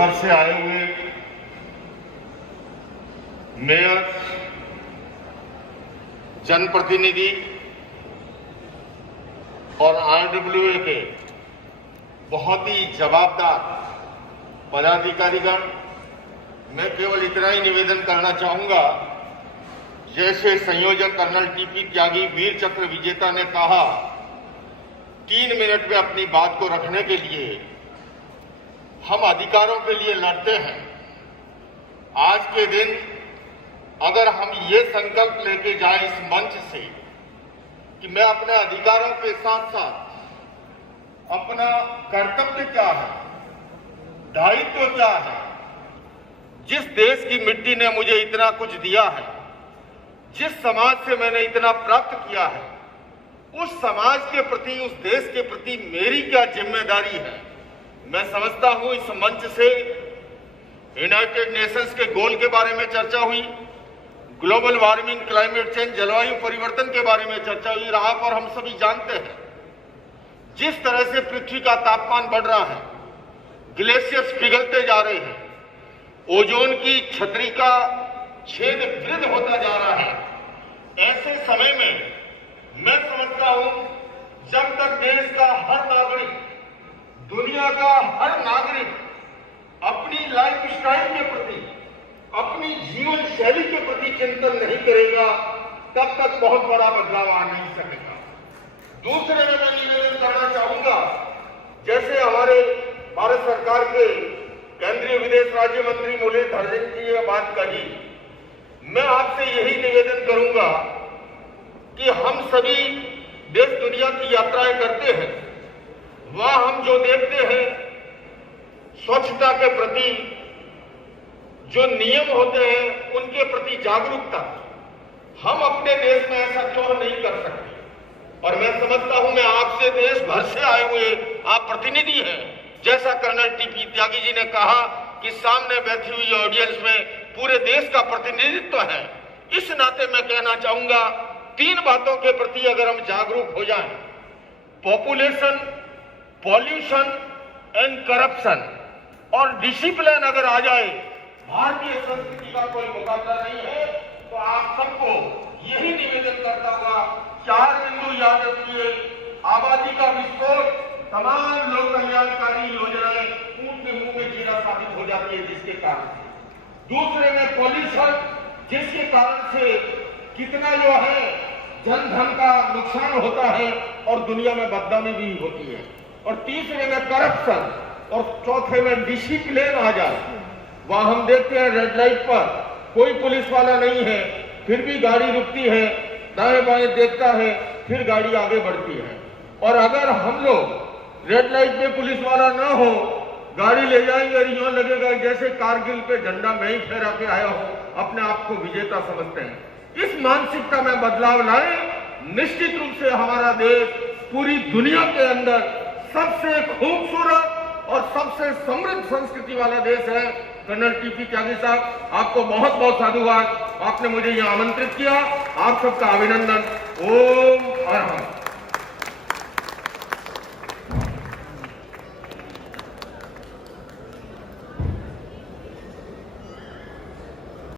भर से आए हुए मेयर, जनप्रतिनिधि और आरडब्ल्यूए के बहुत ही जवाबदार पदाधिकारीगण, मैं केवल इतना ही निवेदन करना चाहूंगा, जैसे संयोजक कर्नल टीपी त्यागी वीर चक्र विजेता ने कहा, 3 मिनट में अपनी बात को रखने के लिए हम अधिकारों के लिए लड़ते हैं। आज के दिन अगर हम ये संकल्प लेके जाए इस मंच से कि मैं अपने अधिकारों के साथ साथ अपना कर्तव्य क्या है, दायित्व क्या है, जिस देश की मिट्टी ने मुझे इतना कुछ दिया है, जिस समाज से मैंने इतना प्राप्त किया है, उस समाज के प्रति, उस देश के प्रति मेरी क्या जिम्मेदारी है। मैं समझता हूं इस मंच से यूनाइटेड नेशंस के गोल के बारे में चर्चा हुई, ग्लोबल वार्मिंग, क्लाइमेट चेंज, जलवायु परिवर्तन के बारे में चर्चा हुई रहा, पर हम सभी जानते हैं जिस तरह से पृथ्वी का तापमान बढ़ रहा है, ग्लेशियर्स पिघलते जा रहे हैं, ओजोन की छतरी का छेद वृद्ध होता जा रहा है। ऐसे समय में मैं समझता हूं जब तक देश का हर नागरिक, दुनिया का हर नागरिक अपनी लाइफ स्टाइल के प्रति, अपनी जीवन शैली के प्रति चिंतन नहीं करेगा, तब तक बहुत बड़ा बदलाव आ नहीं सकेगा। दूसरे में मैं निवेदन करना चाहूंगा, जैसे हमारे भारत सरकार के केंद्रीय विदेश राज्य मंत्री मुरलीधर जी ने बात कही, मैं आपसे यही निवेदन करूंगा कि हम सभी देश दुनिया की यात्राएं करते हैं, वहां हम जो देखते हैं स्वच्छता के प्रति जो नियम होते हैं उनके प्रति जागरूकता, हम अपने देश में ऐसा क्यों नहीं कर सकते। और मैं समझता हूं मैं आपसे देश भर से आए हुए आप प्रतिनिधि हैं, जैसा कर्नल टीपी त्यागी जी ने कहा कि सामने बैठी हुई ऑडियंस में पूरे देश का प्रतिनिधित्व है। इस नाते मैं कहना चाहूंगा 3 बातों के प्रति अगर हम जागरूक हो जाएं, पॉपुलेशन, पॉल्यूशन एंड करप्शन और डिसिप्लिन अगर आ जाए, भारतीय संस्कृति का कोई मुकाबला नहीं है। तो आप सबको यही निवेदन करता हुआ 4 बिंदु याद रखिए। आबादी का विस्फोट, तमाम लोक कल्याणकारी योजनाएं ऊंट के मुंह में जीरा साबित हो जाती है जिसके कारण से। दूसरे में पॉल्यूशन, जिसके कारण से कितना जो है जन धन का नुकसान होता है और दुनिया में बदनामी भी होती है। और तीसरे में करप्शन और चौथे में डिसिप्लिन आ जाए। वहां हम देखते हैं रेड लाइट पर कोई पुलिस वाला नहीं है, फिर भी गाड़ी रुकती है, दाएं बाएं देखता है, फिर गाड़ी आगे बढ़ती है। और अगर हम लोग रेड लाइट पे पुलिस वाला ना हो, गाड़ी ले जाएंगे और यूं लगेगा जैसे कारगिल पे झंडा मैं ही फहरा के आया हूं, अपने आप को विजेता समझते हैं। इस मानसिकता में बदलाव लाए, निश्चित रूप से हमारा देश पूरी दुनिया के अंदर सबसे खूबसूरत और सबसे समृद्ध संस्कृति वाला देश है। कर्नल टीपी त्यागी साहब, आपको बहुत बहुत साधुवाद, आपने मुझे यहाँ आमंत्रित किया, आप सबका अभिनंदन। ओम अरहम।